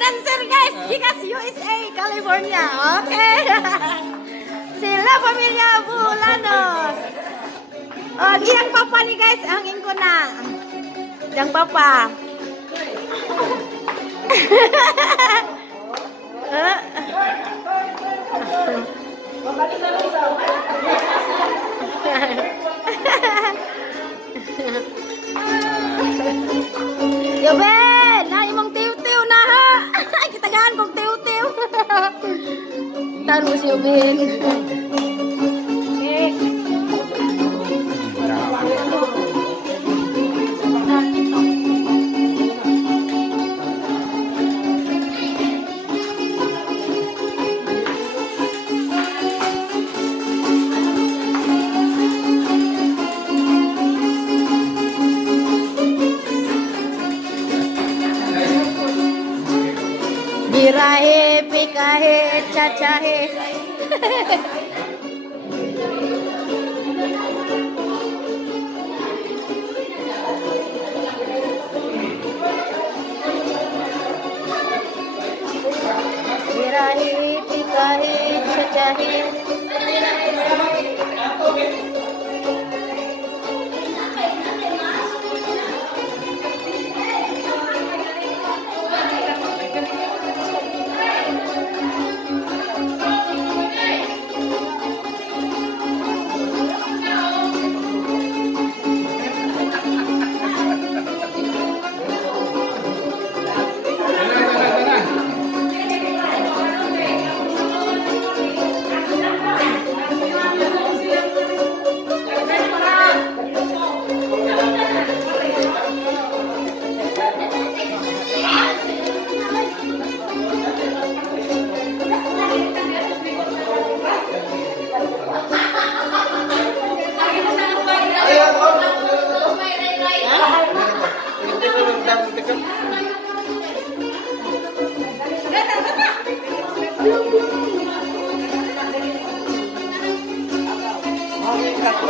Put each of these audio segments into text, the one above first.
dancer guys, gikas USA, California. Oke. Sila pamilya Bulanos. Oh, yang papa nih guys, ang ingko na. Yang papa. Yo Ben, na imong tiw-tiw na ha. Kita gaan kong tiw-tiw. Taruh si Ben. Birahe, pikahe, cacahe. Birahe, pikahe, cacahe.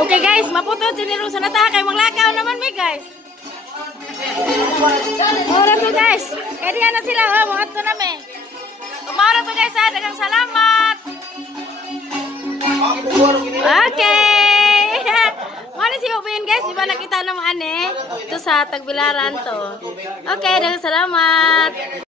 Oke guys, maputo sinirusan na ta kay maglakaw naman mi guys. Ora to guys. Kaya na sila mga to na mi. Kumara to guys, dagang salamat. Okay. Mana si Ubin guys, iba nakita naman ito sa Tagbilaran to. Okay, dagang salamat.